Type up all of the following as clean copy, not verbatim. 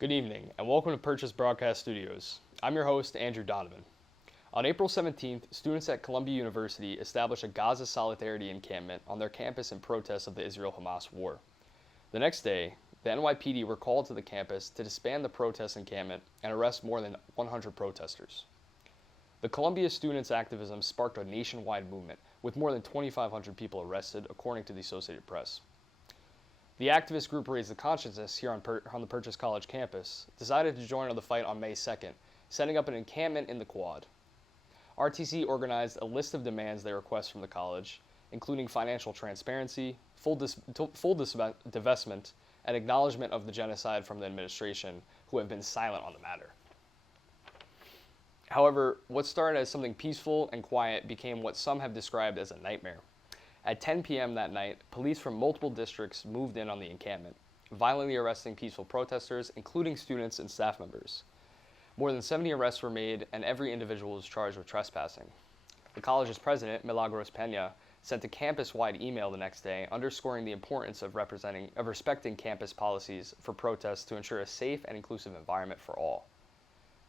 Good evening, and welcome to Purchase Broadcast Studios. I'm your host, Andrew Donovan. On April 17th, students at Columbia University established a Gaza solidarity encampment on their campus in protest of the Israel-Hamas war. The next day, the NYPD were called to the campus to disband the protest encampment and arrest more than 100 protesters. The Columbia students' activism sparked a nationwide movement, with more than 2,500 people arrested, according to the Associated Press. The activist group raised the consciousness here on the Purchase College campus, decided to join the fight on May 2nd, setting up an encampment in the quad. RTC organized a list of demands they request from the college, including financial transparency, full divestment, and acknowledgement of the genocide from the administration, who have been silent on the matter. However, what started as something peaceful and quiet became what some have described as a nightmare. At 10 p.m. that night, police from multiple districts moved in on the encampment, violently arresting peaceful protesters, including students and staff members. More than 70 arrests were made, and every individual was charged with trespassing. The college's president, Milagros Peña, sent a campus-wide email the next day underscoring the importance of respecting campus policies for protests to ensure a safe and inclusive environment for all.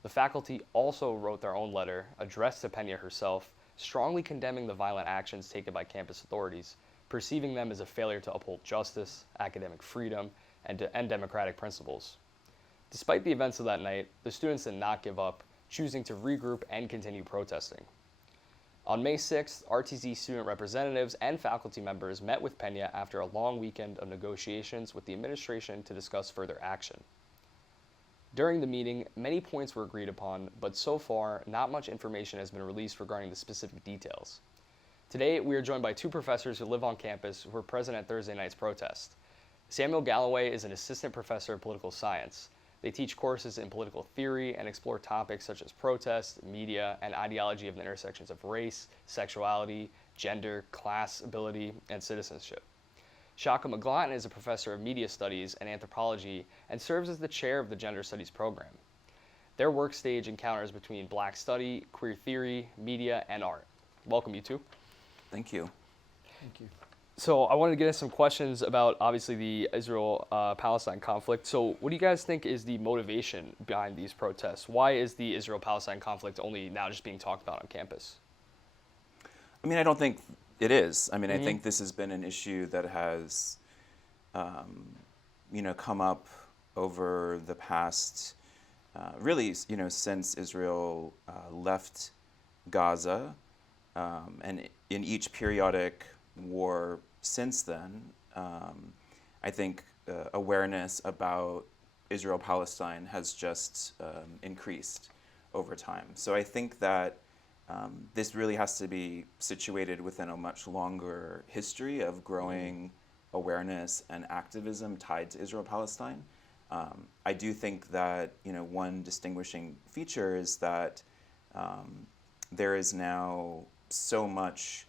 The faculty also wrote their own letter, addressed to Peña herself, strongly condemning the violent actions taken by campus authorities, perceiving them as a failure to uphold justice, academic freedom, and democratic principles. Despite the events of that night, the students did not give up, choosing to regroup and continue protesting. On May 6th, RTC student representatives and faculty members met with Peña after a long weekend of negotiations with the administration to discuss further action. During the meeting, many points were agreed upon, but so far, not much information has been released regarding the specific details. Today, we are joined by two professors who live on campus who were present at Thursday night's protest. Samuel Galloway is an assistant professor of political science. They teach courses in political theory and explore topics such as protest, media, and ideology of the intersections of race, sexuality, gender, class, ability, and citizenship. Shaka McGlotten is a professor of media studies and anthropology and serves as the chair of the gender studies program. Their work stage encounters between Black study, queer theory, media, and art. Welcome, you two. Thank you. Thank you. So I wanted to get into some questions about, obviously, the Israel-Palestine conflict. So what do you guys think is the motivation behind these protests? Why is the Israel-Palestine conflict only now just being talked about on campus? I mean, I don't think it is. I mean, I think this has been an issue that has, come up over the past, really, since Israel left Gaza, and in each periodic war since then, I think awareness about Israel-Palestine has just increased over time. So I think that this really has to be situated within a much longer history of growing awareness and activism tied to Israel-Palestine. I do think that one distinguishing feature is that there is now so much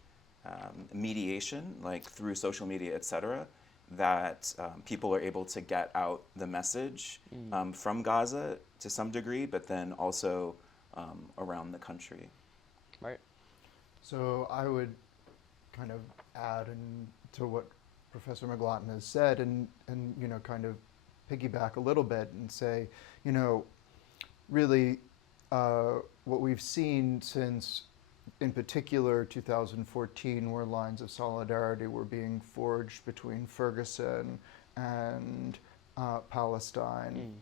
mediation, like through social media, et cetera, that people are able to get out the message from Gaza to some degree, but then also around the country. Right. So I would kind of add to what Professor McGlotten has said and kind of piggyback a little bit and say, really what we've seen since, in particular, 2014, where lines of solidarity were being forged between Ferguson and Palestine,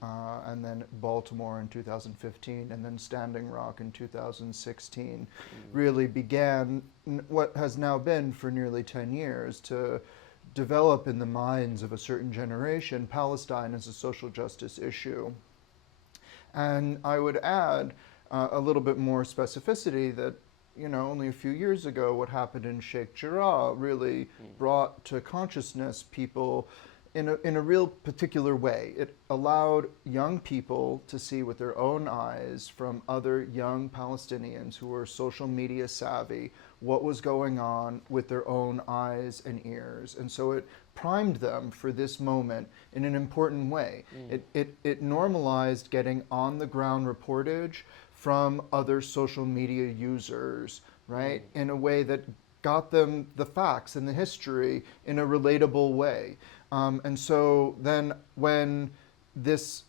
and then Baltimore in 2015, and then Standing Rock in 2016, really began what has now been for nearly 10 years to develop in the minds of a certain generation Palestine as a social justice issue. And I would add a little bit more specificity that only a few years ago, what happened in Sheikh Jarrah really brought to consciousness people in a real particular way. It allowed young people to see with their own eyes from other young Palestinians who were social media savvy what was going on with their own eyes and ears. And so it primed them for this moment in an important way. It normalized getting on the ground reportage from other social media users, right? In a way that got them the facts and the history in a relatable way. And so then when this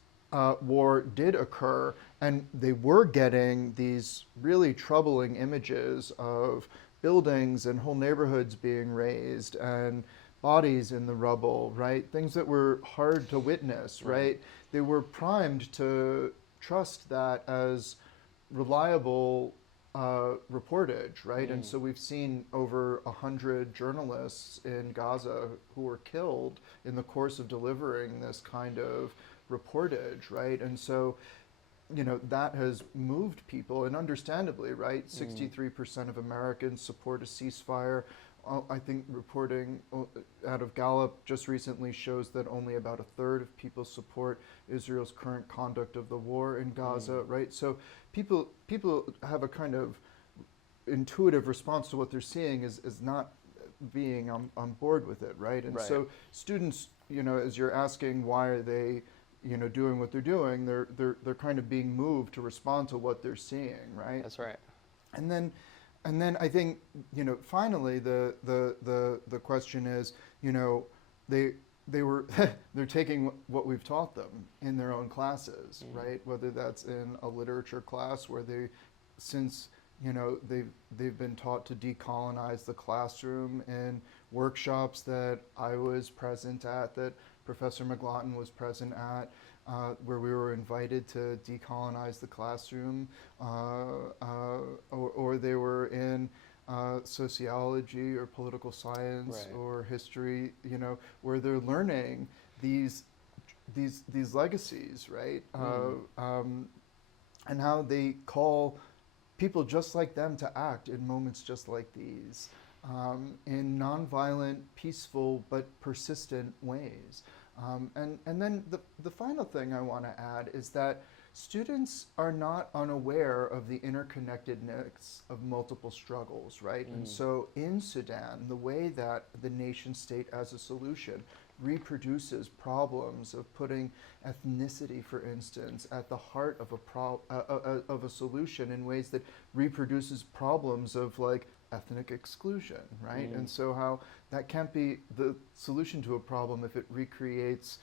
war did occur, and they were getting these really troubling images of buildings and whole neighborhoods being razed and bodies in the rubble, right? Things that were hard to witness, right? They were primed to trust that as reliable reportage, right? And so we've seen over 100 journalists in Gaza who were killed in the course of delivering this kind of reportage, right? And so, you know, that has moved people, and understandably, right? 63% of Americans support a ceasefire. I think reporting out of Gallup just recently shows that only about a third of people support Israel's current conduct of the war in Gaza, right? So people have a kind of intuitive response to what they're seeing is not being on board with it, right? And so students, you know, as you're asking why are they, you know, doing what they're doing, they're kind of being moved to respond to what they're seeing, right? That's right. And then I think, you know, finally the question is, you know, they were they're taking what we've taught them in their own classes, right? Whether that's in a literature class where they, since, you know, they've been taught to decolonize the classroom, in workshops that I was present at, that Professor McGlotten was present at, where we were invited to decolonize the classroom, or they were in sociology or political science or history, you know, where they're learning these legacies, right? And how they call people just like them to act in moments just like these, in nonviolent, peaceful, but persistent ways. And then the final thing I want to add is that students are not unaware of the interconnectedness of multiple struggles, right? And so in Sudan, the way that the nation state as a solution reproduces problems of putting ethnicity, for instance, at the heart of a solution in ways that reproduces problems of like ethnic exclusion, right? And so how that can't be the solution to a problem if it recreates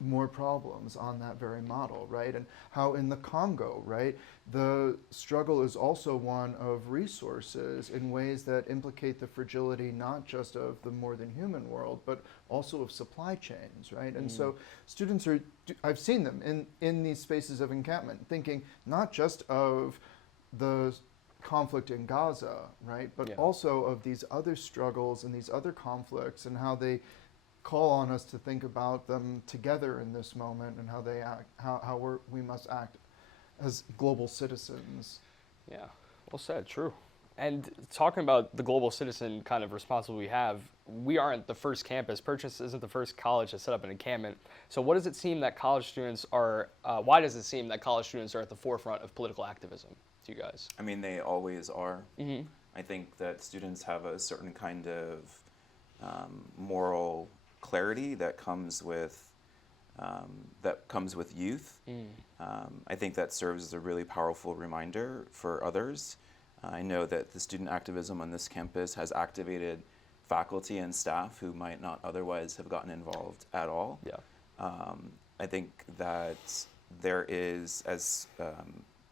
more problems on that very model, right? And how in the Congo, right, the struggle is also one of resources in ways that implicate the fragility not just of the more than human world, but also of supply chains, right? And so students are, I've seen them in these spaces of encampment, thinking not just of the conflict in Gaza, right, but also of these other struggles and these other conflicts, and how they call on us to think about them together in this moment, and how they act, how we must act as global citizens. Yeah, well said, true. And talking about the global citizen kind of responsibility we have, we aren't the first campus. Purchase isn't the first college to set up an encampment. So what does it seem that college students are, why does it seem that college students are at the forefront of political activism to you guys? I mean, they always are. I think that students have a certain kind of moral clarity that comes with youth. I think that serves as a really powerful reminder for others. I know that the student activism on this campus has activated faculty and staff who might not otherwise have gotten involved at all. I think that there is, as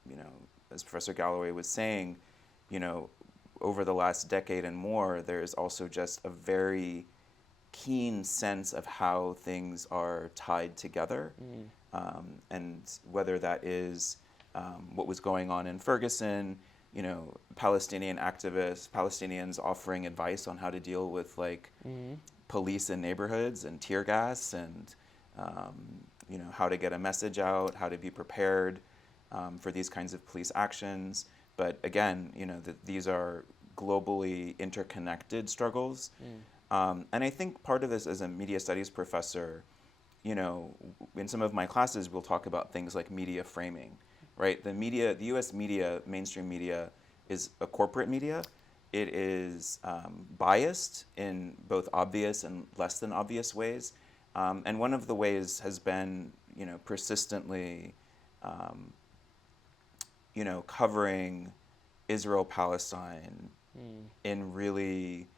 you know, as Professor Galloway was saying, you know, over the last decade and more, there is also just a very keen sense of how things are tied together, and whether that is what was going on in Ferguson, you know, Palestinian activists, Palestinians offering advice on how to deal with like police in neighborhoods and tear gas, and you know, how to get a message out, how to be prepared for these kinds of police actions. But again, you know, these are globally interconnected struggles. And I think part of this, as a media studies professor, you know, in some of my classes, we'll talk about things like media framing, right? The media, the US media, mainstream media, is a corporate media. It is biased in both obvious and less than obvious ways. And one of the ways has been, you know, persistently, you know, covering Israel-Palestine in really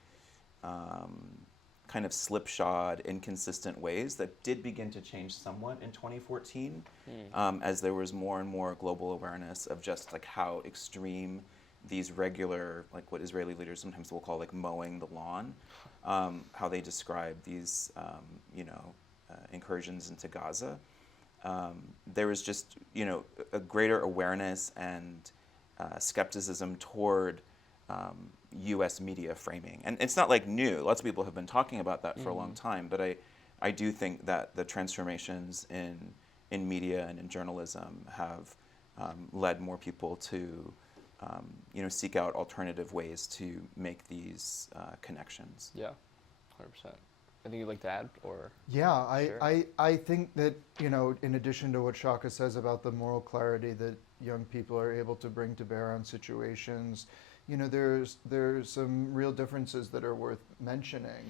kind of slipshod, inconsistent ways that did begin to change somewhat in 2014, as there was more and more global awareness of just like how extreme these regular, like what Israeli leaders sometimes will call like mowing the lawn, how they describe these, incursions into Gaza. There was just, a greater awareness and skepticism toward U.S. media framing. And it's not like new. Lots of people have been talking about that for a long time, but I do think that the transformations in media and in journalism have led more people to seek out alternative ways to make these connections. Yeah, 100%. Anything you'd like to add, or? Yeah, Sure. I think that, in addition to what Shaka says about the moral clarity that young people are able to bring to bear on situations, there's some real differences that are worth mentioning.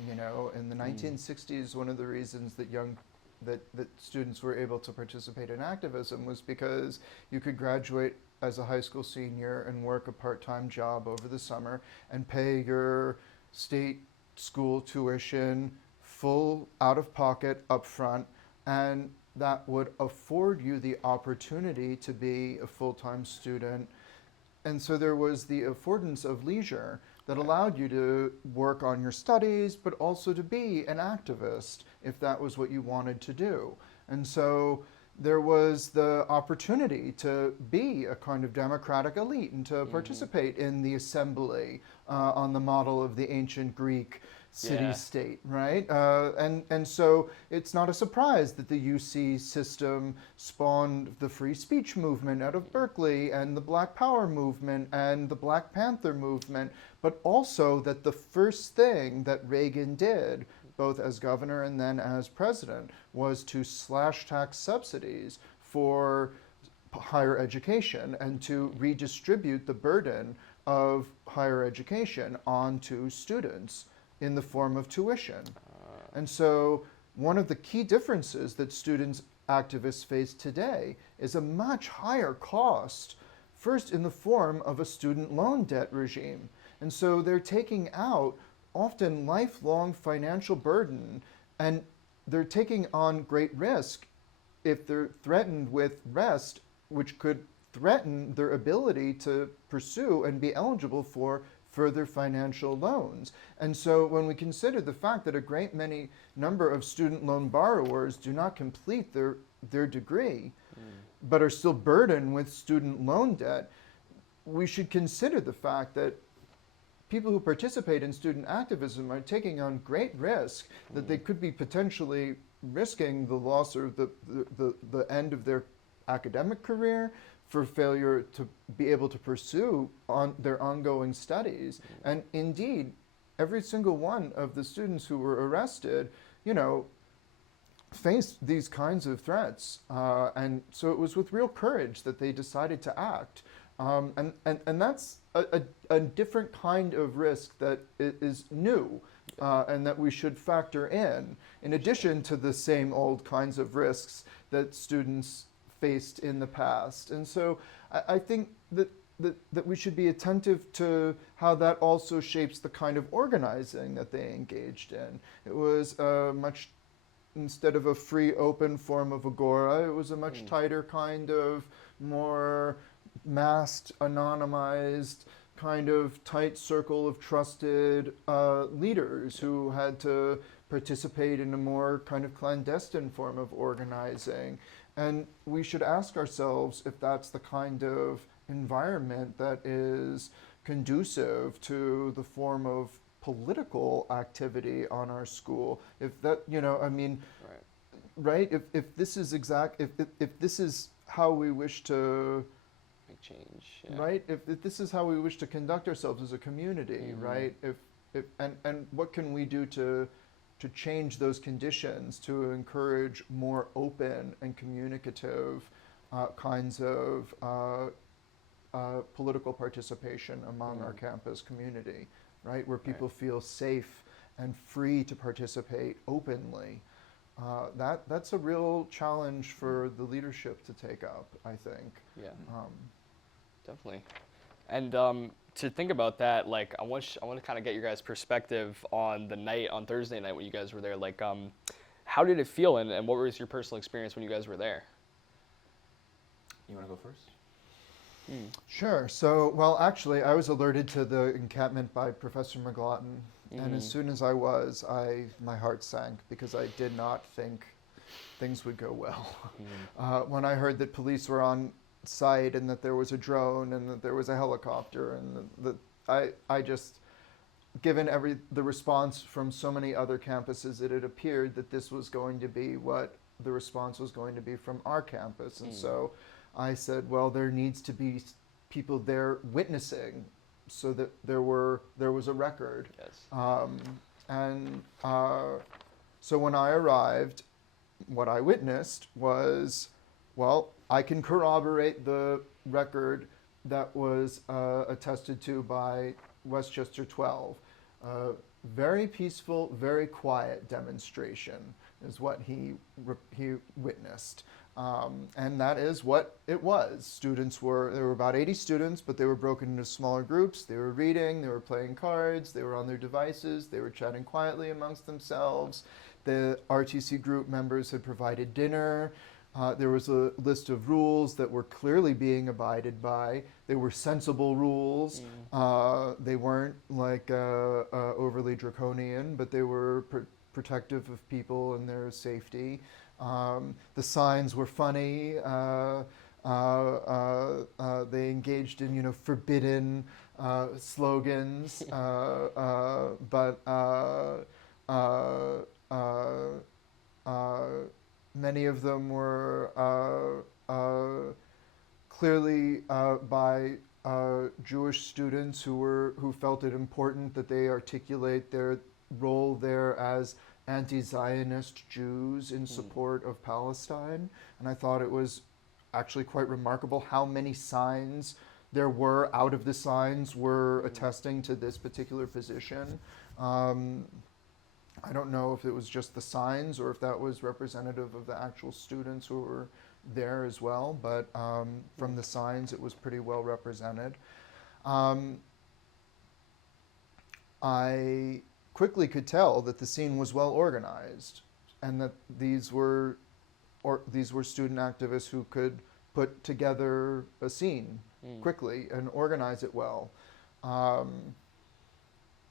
In the 1960s, one of the reasons that students were able to participate in activism was because you could graduate as a high school senior and work a part-time job over the summer and pay your state school tuition full out of pocket up front, and that would afford you the opportunity to be a full-time student. And so there was the affordance of leisure that allowed you to work on your studies, but also to be an activist if that was what you wanted to do. And so there was the opportunity to be a kind of democratic elite and to participate in the assembly on the model of the ancient Greek city-state, right? And so it's not a surprise that the UC system spawned the free speech movement out of Berkeley and the Black Power movement and the Black Panther movement, but also that the first thing that Reagan did, both as governor and then as president, was to slash tax subsidies for higher education and to redistribute the burden of higher education onto students in the form of tuition. And so one of the key differences that students activists face today is a much higher cost, first in the form of a student loan debt regime. And so they're taking out often lifelong financial burden, and they're taking on great risk if they're threatened with arrest, which could threaten their ability to pursue and be eligible for further financial loans. And so when we consider the fact that a great many number of student loan borrowers do not complete their degree, but are still burdened with student loan debt, we should consider the fact that people who participate in student activism are taking on great risk, that they could be potentially risking the loss or the end of their academic career, for failure to be able to pursue their ongoing studies. And indeed, every single one of the students who were arrested, faced these kinds of threats. And so it was with real courage that they decided to act. And that's a different kind of risk that is new and that we should factor in addition to the same old kinds of risks that students faced in the past. And so I think that we should be attentive to how that also shapes the kind of organizing that they engaged in. It was much, instead of a free, open form of agora, it was a much tighter kind of more masked, anonymized, kind of tight circle of trusted leaders who had to participate in a more kind of clandestine form of organizing. And we should ask ourselves if that's the kind of environment that is conducive to the form of political activity on our school. If that, right? If this is if this is how we wish to Make change. Yeah. right? If this is how we wish to conduct ourselves as a community, right? And what can we do to change those conditions to encourage more open and communicative kinds of political participation among our campus community, right? Where people feel safe and free to participate openly. That's a real challenge for the leadership to take up, I think. Yeah, definitely. And to think about that, like I want to kind of get your guys' perspective on the night on Thursday night when you guys were there. Like, how did it feel, and what was your personal experience when you guys were there? You want to go first? Sure. So, well, actually, I was alerted to the encampment by Professor McGlotten, and as soon as I was, my heart sank because I did not think things would go well. When I heard that police were on site and that there was a drone and that there was a helicopter and I just, given the response from so many other campuses, it had appeared that this was going to be what the response was going to be from our campus, and so I said, well, there needs to be people there witnessing, so that there was a record. Yes. So when I arrived, what I witnessed was, well, I can corroborate the record that was attested to by Westchester 12. Very peaceful, very quiet demonstration is what he witnessed. And that is what it was. There were about 80 students, but they were broken into smaller groups. They were reading, they were playing cards, they were on their devices, they were chatting quietly amongst themselves. The RTC group members had provided dinner. There was a list of rules that were clearly being abided by. They were sensible rules. They weren't like overly draconian, but they were protective of people and their safety. The signs were funny. They engaged in, forbidden slogans, but many of them were clearly by Jewish students who felt it important that they articulate their role there as anti-Zionist Jews in support of Palestine. And I thought it was actually quite remarkable how many signs there were out of the signs were attesting to this particular position. I don't know if it was just the signs or if that was representative of the actual students who were there as well, but from the signs it was pretty well represented. I quickly could tell that the scene was well organized and that these were student activists who could put together a scene quickly and organize it well.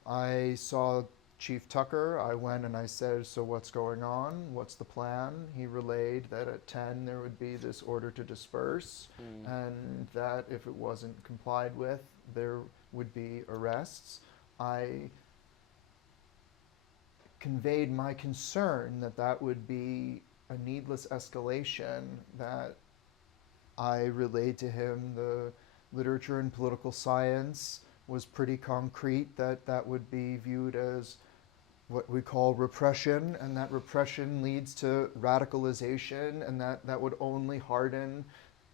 I saw Chief Tucker. I went and I said, so what's going on? What's the plan? He relayed that at 10 there would be this order to disperse and that if it wasn't complied with, there would be arrests. I conveyed my concern that that would be a needless escalation, that I relayed to him the literature and political science was pretty concrete, that would be viewed as what we call repression, and that repression leads to radicalization, and that would only harden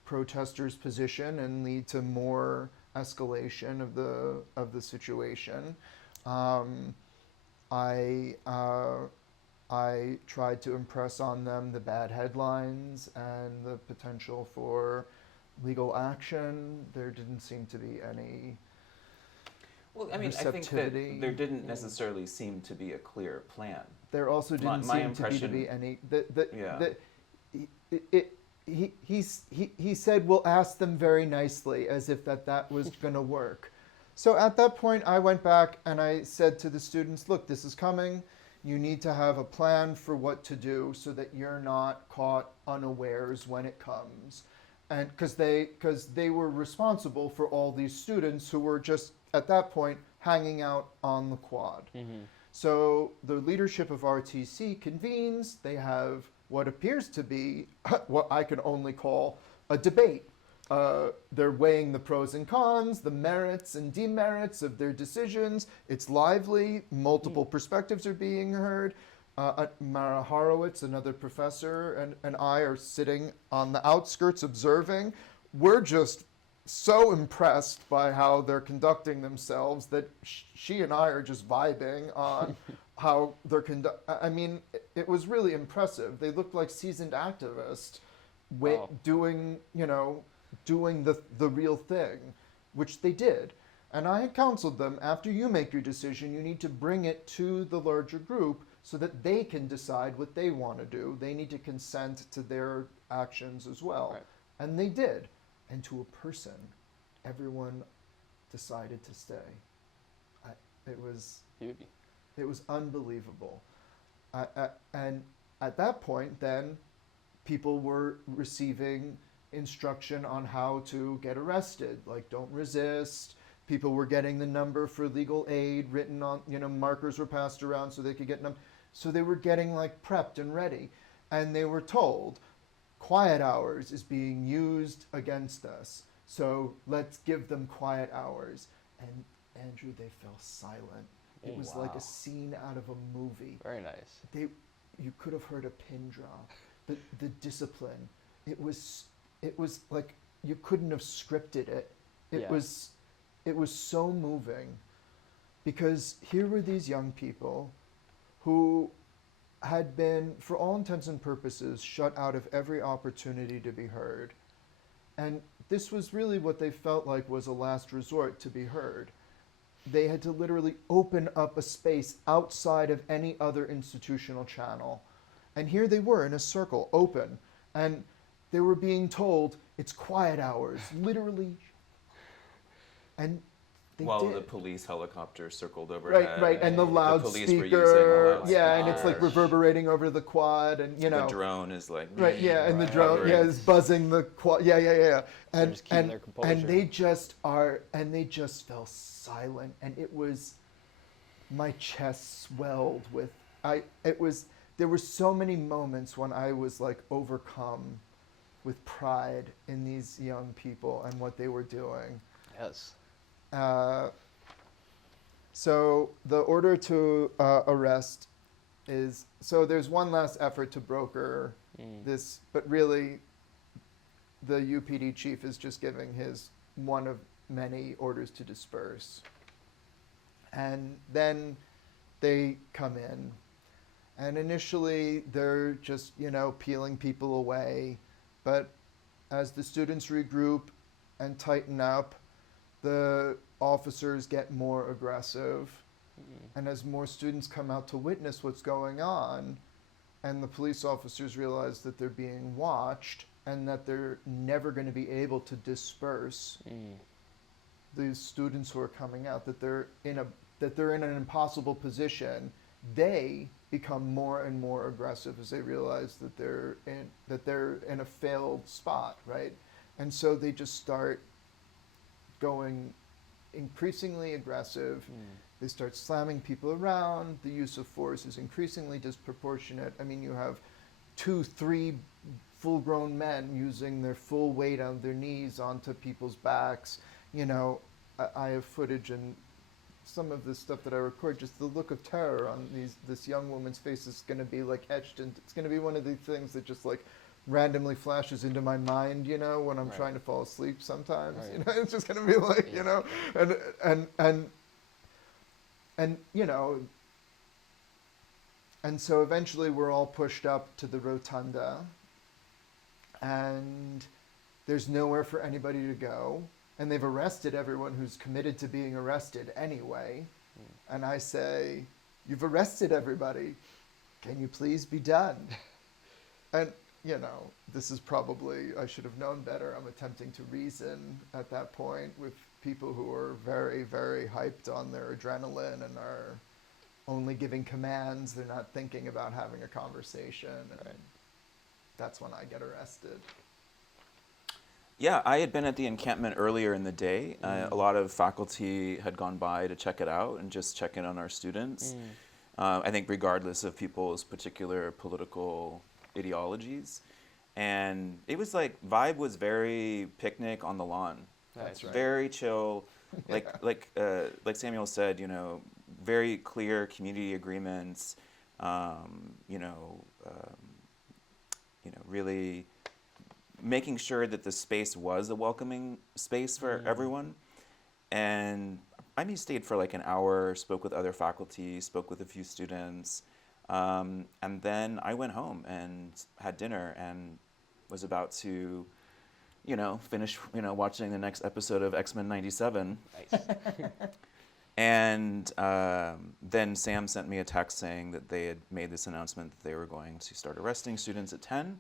protesters' position and lead to more escalation of the situation. I tried to impress on them the bad headlines and the potential for legal action. There didn't seem to be any I think that there didn't necessarily seem to be a clear plan. There also didn't seem to be any. He said, we'll ask them very nicely, as if that was going to work. So at that point, I went back and I said to the students, look, this is coming. You need to have a plan for what to do so that you're not caught unawares when it comes. And because they were responsible for all these students who were just, at that point, hanging out on the quad. So the leadership of RTC convenes. They have what appears to be what I can only call a debate. They're weighing the pros and cons, the merits and demerits of their decisions. It's lively. Multiple perspectives are being heard. Mara Horowitz, another professor, and I are sitting on the outskirts observing. We're just so impressed by how they're conducting themselves that she and I are just vibing on how they're I mean, it was really impressive. They looked like seasoned activists doing the real thing, which they did. And I had counseled them, after you make your decision, you need to bring it to the larger group so that they can decide what they want to do. They need to consent to their actions as well. Right. And they did. And to a person, everyone decided to stay. It was Beauty. it was unbelievable. And at that point, then, people were receiving instruction on how to get arrested, like don't resist. People were getting the number for legal aid written on, markers were passed around so they could get them. So they were getting like prepped and ready. And they were told, quiet hours is being used against us. So let's give them quiet hours. And Andrew, they fell silent. It was like Wow. a scene out of a movie. Very nice. You could have heard a pin drop. The discipline. It was like you couldn't have scripted it. It Yeah. was so moving, because here were these young people who had been, for all intents and purposes, shut out of every opportunity to be heard. And this was really what they felt like was a last resort to be heard. They had to literally open up a space outside of any other institutional channel. And here they were in a circle, open. And they were being told, it's quiet hours, literally. And they While did. the police helicopter circled overhead. Right, and the police were using a loudspeaker, loudspeaker. and it's like reverberating over the quad, and The drone is like. right, yeah, and the Right. drone, yeah, is buzzing the quad, yeah, and just keeping their composure. and they just fell silent, and it was, my chest swelled with, there were so many moments when I was like overcome with pride in these young people and what they were doing. Yes. So the order to arrest is, so there's one last effort to broker this, but really the UPD chief is just giving his one of many orders to disperse. And then they come in, and initially they're just, peeling people away, but as the students regroup and tighten up, the officers get more aggressive. And as more students come out to witness what's going on, and the police officers realize that they're being watched and that they're never going to be able to disperse these students who are coming out, that they're in an impossible position, they become more and more aggressive as they realize that they're in a failed spot, right? And so they just start going increasingly aggressive. They start slamming people around. The use of force is increasingly disproportionate. I mean, you have 2-3 full-grown men using their full weight on their knees onto people's backs. I have footage, and some of the stuff that I record, just the look of terror on this young woman's face is going to be like etched, and it's going to be one of the things that just like randomly flashes into my mind, when I'm Right. trying to fall asleep sometimes. Right. It's just going to be like, and so eventually we're all pushed up to the rotunda, and there's nowhere for anybody to go, and they've arrested everyone who's committed to being arrested anyway. And I say, you've arrested everybody. Can you please be done? And this is probably, I should have known better. I'm attempting to reason at that point with people who are very, very hyped on their adrenaline and are only giving commands. They're not thinking about having a conversation. And that's when I get arrested. Yeah, I had been at the encampment earlier in the day. A lot of faculty had gone by to check it out and just check in on our students. I think regardless of people's particular political ideologies. And it was like, vibe was very picnic on the lawn. That's right. Very chill. Like Samuel said, very clear community agreements, really making sure that the space was a welcoming space for everyone. And I stayed for like an hour, spoke with other faculty, spoke with a few students, and then I went home and had dinner and was about to finish, watching the next episode of X-Men '97. Nice. And then Sam sent me a text saying that they had made this announcement that they were going to start arresting students at 10.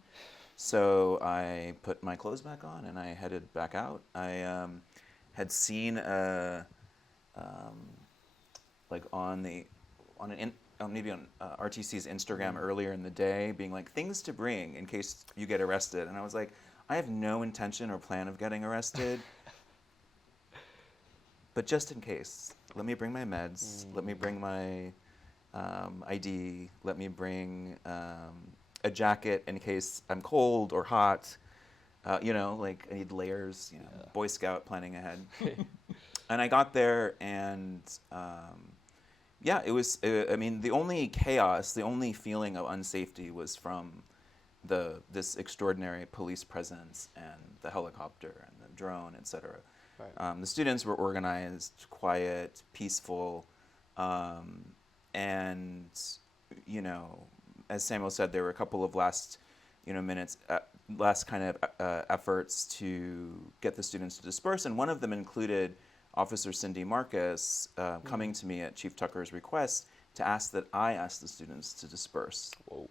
So I put my clothes back on and I headed back out. I had seen maybe on RTC's Instagram earlier in the day, being like, things to bring in case you get arrested. And I was like, I have no intention or plan of getting arrested. But just in case, let me bring my meds, let me bring my ID, let me bring a jacket in case I'm cold or hot. I need layers, Boy Scout planning ahead. And I got there and it was, the only chaos, the only feeling of unsafety was from this extraordinary police presence and the helicopter and the drone, et cetera. Right. The students were organized, quiet, peaceful, and as Samuel said, there were a couple of last kind of efforts to get the students to disperse, and one of them included Officer Cindy Marcus coming to me at Chief Tucker's request to ask that I ask the students to disperse. Whoa.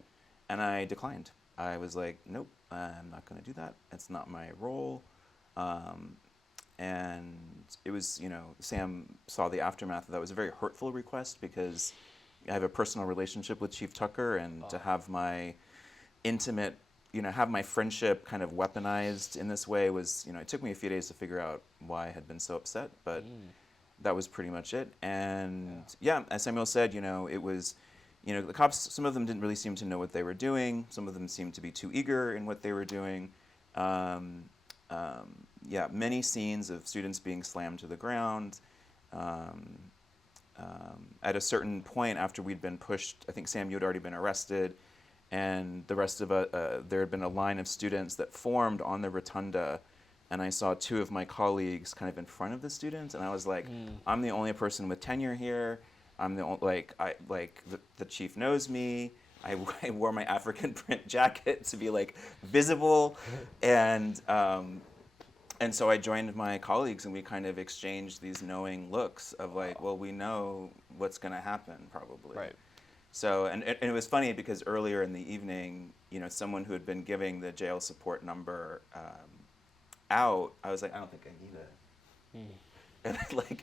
And I declined. I was like, nope, I'm not going to do that. It's not my role. And it was, Sam saw the aftermath of that. It was a very hurtful request because I have a personal relationship with Chief Tucker, and to have my intimate, have my friendship kind of weaponized in this way was, it took me a few days to figure out why I had been so upset, but that was pretty much it. And as Samuel said, it was, the cops, some of them didn't really seem to know what they were doing. Some of them seemed to be too eager in what they were doing. Many scenes of students being slammed to the ground. At a certain point, after we'd been pushed, I think Sam, you had already been arrested, and the rest of there had been a line of students that formed on the rotunda, and I saw two of my colleagues kind of in front of the students, and I was like, I'm the only person with tenure here. I'm the only, the chief knows me. I wore my African print jacket to be visible, and so I joined my colleagues and we kind of exchanged these knowing looks of well, we know what's going to happen probably. Right. So, and it was funny because earlier in the evening, someone who had been giving the jail support number out, I was like, I don't think I need it. And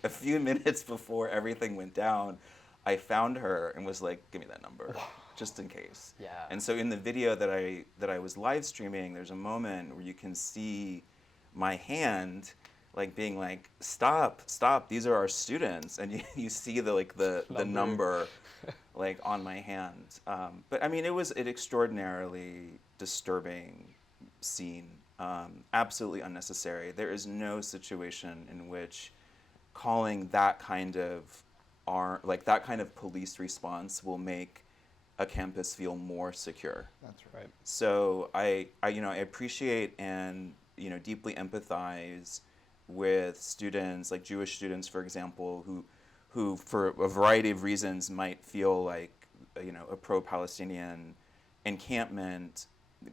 a few minutes before everything went down, I found her and was like, give me that number, just in case. Yeah. And so in the video that I was live streaming, there's a moment where you can see my hand being stop, these are our students, and you see the number on my hand. But I mean, it was an extraordinarily disturbing scene, absolutely unnecessary. There is no situation in which calling that kind of police response will make a campus feel more secure. That's right. So I appreciate and deeply empathize with students, Jewish students, for example, who for a variety of reasons might feel a pro-Palestinian encampment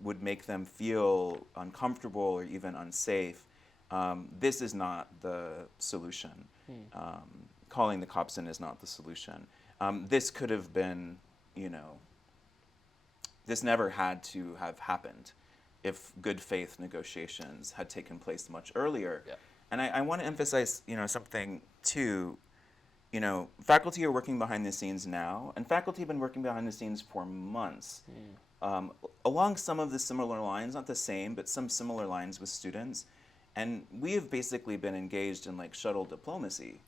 would make them feel uncomfortable or even unsafe. This is not the solution. Calling the cops in is not the solution. This could have been, this never had to have happened if good faith negotiations had taken place much earlier. Yeah. And I want to emphasize, something too. Faculty are working behind the scenes now, and faculty have been working behind the scenes for months, along some of the similar lines, not the same, but some similar lines with students. And we have basically been engaged in shuttle diplomacy,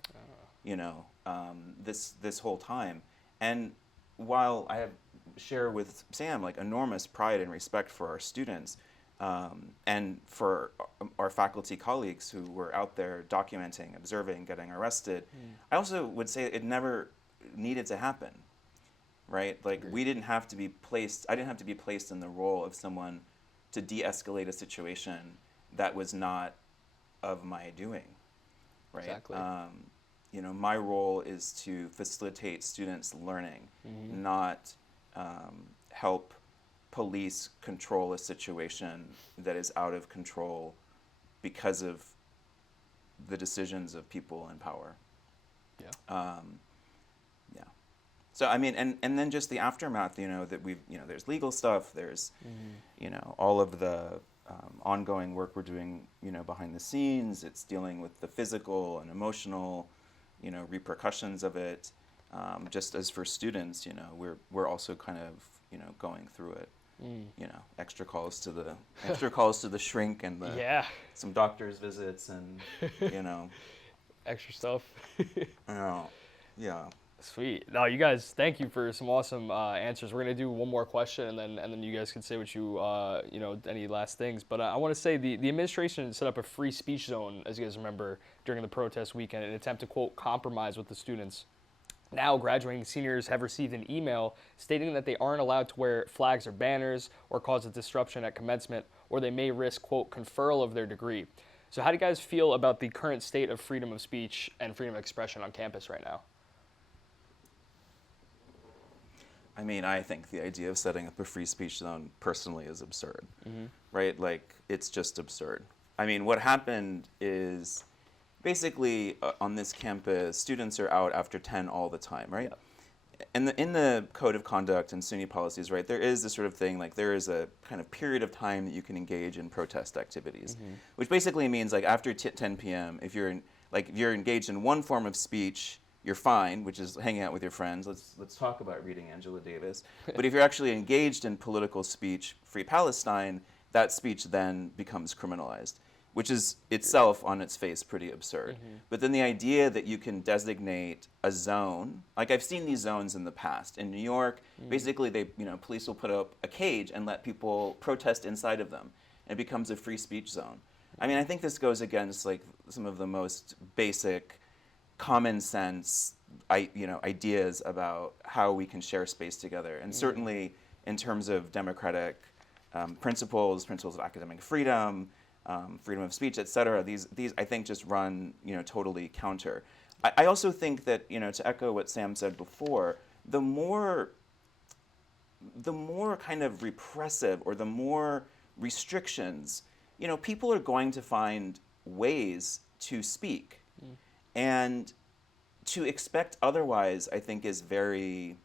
this whole time. And while I share with Sam enormous pride and respect for our students, and for our faculty colleagues who were out there documenting, observing, getting arrested, I also would say it never needed to happen, right? We didn't have to be placed, I didn't have to be placed in the role of someone to de-escalate a situation that was not of my doing, right? Exactly. My role is to facilitate students' learning, not help police control a situation that is out of control because of the decisions of people in power. Yeah. Yeah. So I mean, and then just the aftermath, that there's legal stuff, there's, all of the ongoing work we're doing, behind the scenes. It's dealing with the physical and emotional, repercussions of it. Just as for students, we're also kind of, going through it. Extra calls to the shrink and some doctor's visits and, Extra stuff. Yeah. Sweet. No, you guys, thank you for some awesome answers. We're gonna do one more question, and then you guys can say what you any last things. But I want to say the administration set up a free speech zone, as you guys remember, during the protest weekend, in an attempt to quote compromise with the students. Now, graduating seniors have received an email stating that they aren't allowed to wear flags or banners or cause a disruption at commencement, or they may risk, quote, conferral of their degree. So how do you guys feel about the current state of freedom of speech and freedom of expression on campus right now? I mean, I think the idea of setting up a free speech zone personally is absurd, right? Like, it's just absurd. I mean, what happened is basically on this campus, students are out after 10 all the time, right? Yeah. And in the code of conduct and SUNY policies, right, there is this sort of thing, like there is a kind of period of time that you can engage in protest activities, which basically means like after 10 p.m., if you're engaged in one form of speech, you're fine, which is hanging out with your friends. Let's talk about reading Angela Davis. But if you're actually engaged in political speech, Free Palestine, that speech then becomes criminalized, which is itself on its face pretty absurd. But then the idea that you can designate a zone, like I've seen these zones in the past. In New York, basically police will put up a cage and let people protest inside of them. And it becomes a free speech zone. I mean, I think this goes against like some of the most basic common sense ideas about how we can share space together. And certainly in terms of democratic principles of academic freedom, freedom of speech, et cetera, these I think just run totally counter. I also think that to echo what Sam said before, the more kind of repressive or the more restrictions, people are going to find ways to speak. And to expect otherwise, I think, is very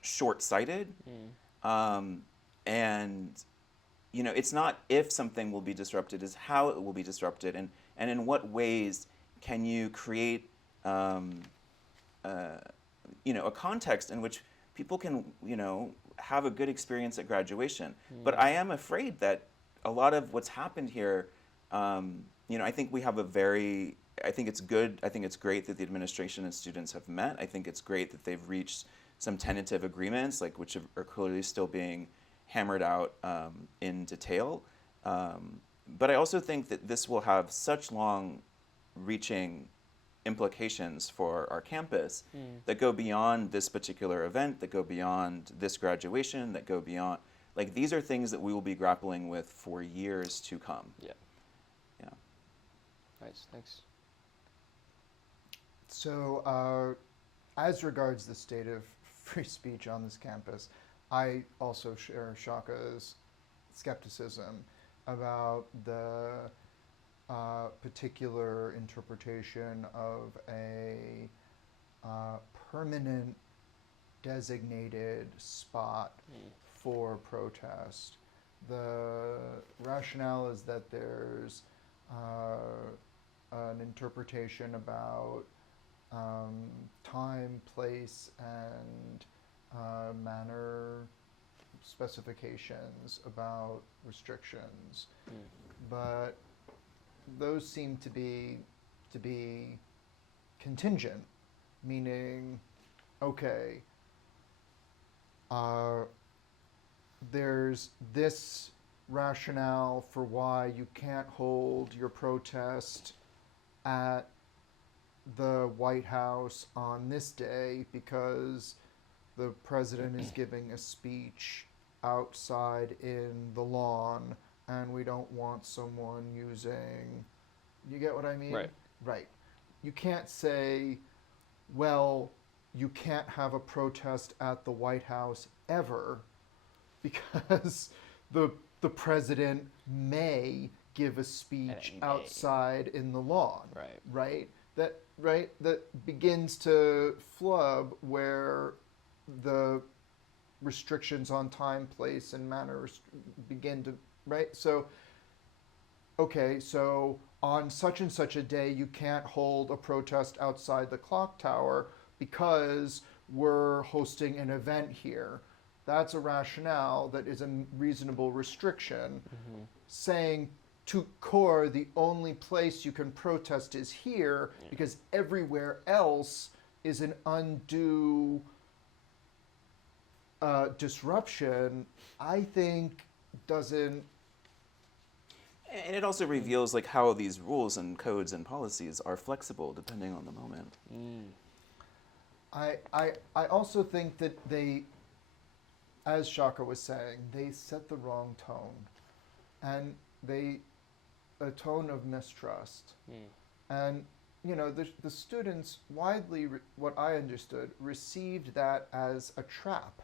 short-sighted. And it's not if something will be disrupted, it's how it will be disrupted, and in what ways can you create a context in which people can have a good experience at graduation. But I am afraid that a lot of what's happened here, I think we have I think it's good. I think it's great that the administration and students have met. I think it's great that they've reached some tentative agreements, which are clearly still being hammered out in detail. But I also think that this will have such long-reaching implications for our campus that go beyond this particular event, that go beyond this graduation, that go beyond. Like, these are things that we will be grappling with for years to come. Yeah. Yeah. Nice. Thanks. So, as regards the state of free speech on this campus, I also share Shaka's skepticism about the particular interpretation of a permanent designated spot for protest. The rationale is that there's an interpretation about time, place, and manner specifications about restrictions, but those seem to be contingent, meaning, okay, there's this rationale for why you can't hold your protest at the White House on this day because the president is giving a speech outside in the lawn and we don't want someone using, you get what I mean? Right. Right. You can't say, well, you can't have a protest at the White House ever because the president may give a speech day. outside in the lawn. Right. That begins to flub where the restrictions on time, place, and manner begin to, right? So, okay, so on such and such a day, you can't hold a protest outside the clock tower because we're hosting an event here. That's a rationale that is a reasonable restriction. Saying to core, the only place you can protest is here because everywhere else is an undue disruption, I think doesn't. And it also reveals like how these rules and codes and policies are flexible depending on the moment. I also think that they, as Shaka was saying, they set the wrong tone, and a tone of mistrust. And the students widely, what I understood, received that as a trap,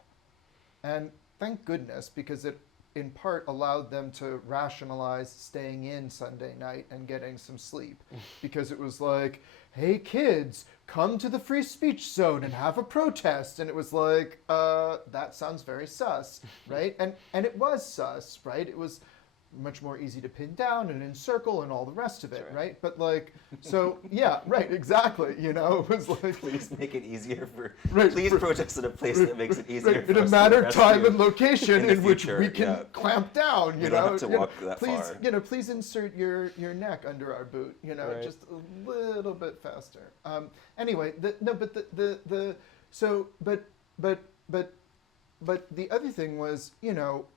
and thank goodness, because it in part allowed them to rationalize staying in Sunday night and getting some sleep, because it was like, hey kids, come to the free speech zone and have a protest. And it was like, that sounds very sus, right? And it was sus, right? It was much more easy to pin down and encircle and all the rest of it, right? But like, so yeah, right, exactly. It was like, Please make it easier for. Please protest at a place that makes it easier. In for a us matter, to time, arrest and location in in which future, we can clamp down. You don't have to walk that please, far. Please insert your neck under our boot. Just a little bit faster. Anyway, But the other thing was,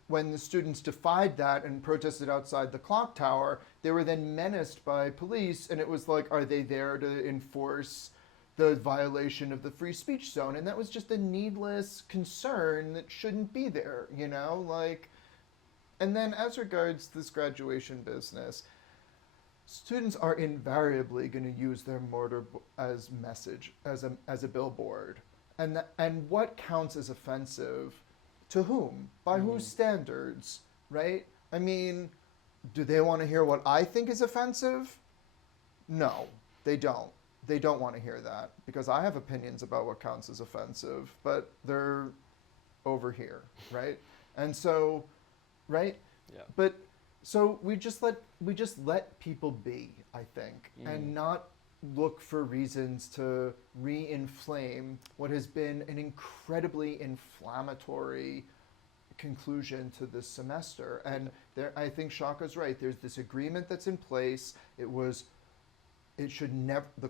when the students defied that and protested outside the clock tower, they were then menaced by police, and it was like, are they there to enforce the violation of the free speech zone? And that was just a needless concern that shouldn't be there, And then as regards this graduation business, students are invariably going to use their mortar as a billboard. And what counts as offensive to whom? By whose standards, right? I mean, do they want to hear what I think is offensive? No, they don't. They don't want to hear that, because I have opinions about what counts as offensive, but they're over here, right? And so, right? Yeah. But so we just let people be, I think, and not look for reasons to re-inflame what has been an incredibly inflammatory conclusion to this semester. And I think Shaka's right. There's this agreement that's in place. The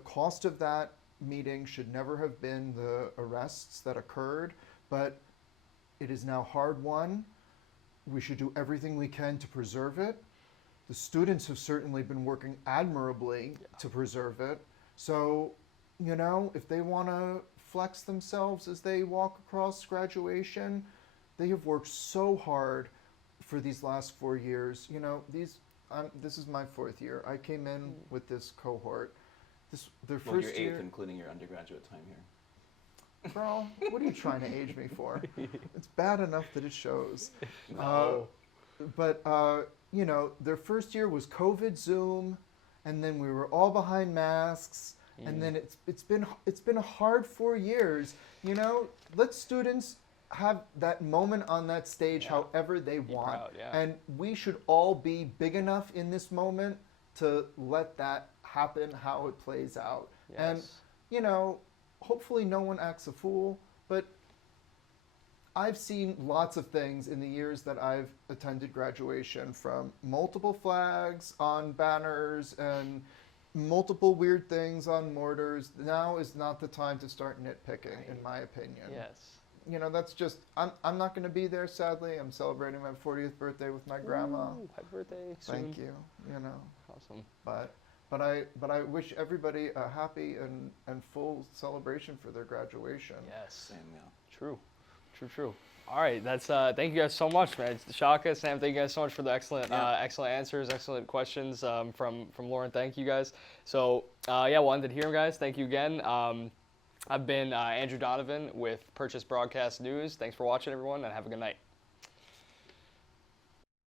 cost of that meeting should never have been the arrests that occurred, but it is now hard won. We should do everything we can to preserve it. The students have certainly been working admirably to preserve it. So, if they want to flex themselves as they walk across graduation, they have worked so hard for these last 4 years. This is my 4th year. I came in with this cohort. Their Well, first you're 8th, year. including your undergraduate time here. Girl, what are you trying to age me for? It's bad enough that it shows. No. But their first year was COVID Zoom, and then we were all behind masks, and then it's been a hard 4 years. Let students have that moment on that stage however they want, proud, and we should all be big enough in this moment to let that happen how it plays out. Yes. And hopefully no one acts a fool, but I've seen lots of things in the years that I've attended graduation, from multiple flags on banners and multiple weird things on mortars. Now is not the time to start nitpicking, in my opinion. Yes. That's just, I'm not going to be there, sadly. I'm celebrating my 40th birthday with my grandma. Ooh, happy birthday soon. Thank you, Awesome. But I wish everybody a happy and full celebration for their graduation. Yes. Same, yeah. True. All right, that's thank you guys so much, man. Shaka, Sam, thank you guys so much for the excellent answers, excellent questions from Lauren. Thank you guys. So we'll end it here, guys. Thank you again. I've been Andrew Donovan with Purchase Broadcast News. Thanks for watching, everyone, and have a good night.